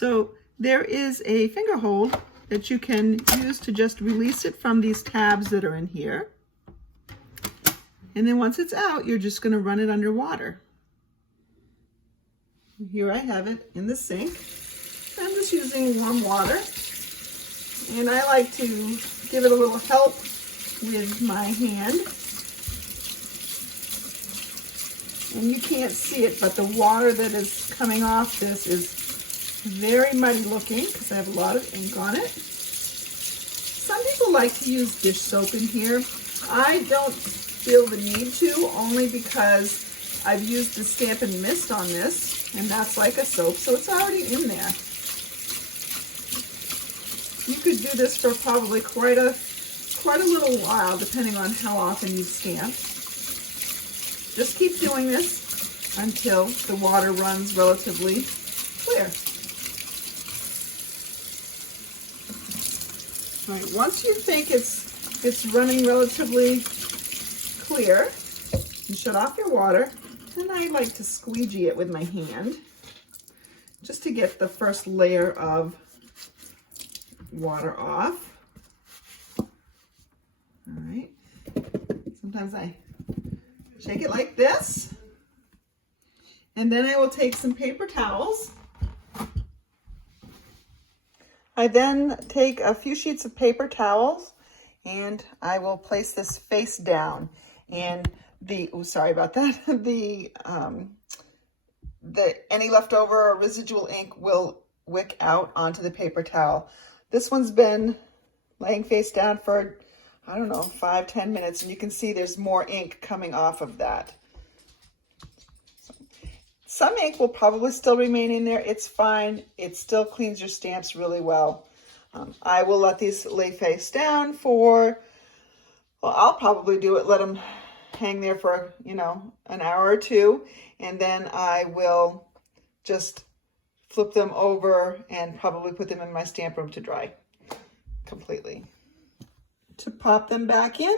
So there is a finger hold that you can use to just release it from these tabs that are in here. And then once it's out, you're just going to run it under water. Here I have it in the sink. I'm just using warm water. And I like to give it a little help with my hand. And you can't see it, but the water that is coming off this is very muddy looking because I have a lot of ink on it. Some people like to use dish soap in here. I don't feel the need to, only because I've used the Stampin' Mist on this, and that's like a soap, so it's already in there. You could do this for probably quite a little while, depending on how often you stamp. Just keep doing this until the water runs relatively clear. All right, once you think it's running relatively clear, you shut off your water. And I like to squeegee it with my hand just to get the first layer of water off. All right. Sometimes I shake it like this. And then I will take some paper towels. I then take a few sheets of paper towels and I will place this face down. And sorry about that. Any leftover or residual ink will wick out onto the paper towel. This one's been laying face down for, I don't know, 5-10 minutes, and you can see there's more ink coming off of that. Some ink will probably still remain in there. It's fine. It still cleans your stamps really well. I will let these lay face down for, well, I'll probably let them hang there for, an hour or two, and then I will just flip them over and probably put them in my stamp room to dry completely. To pop them back in,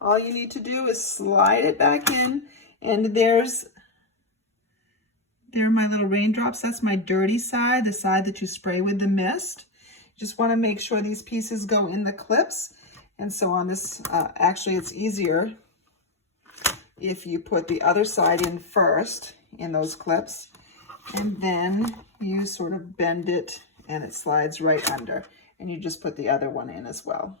all you need to do is slide it back in, and there are my little raindrops. That's my dirty side, the side that you spray with the mist. You just want to make sure these pieces go in the clips. And so on this, actually it's easier if you put the other side in first in those clips, and then you sort of bend it and it slides right under, and you just put the other one in as well.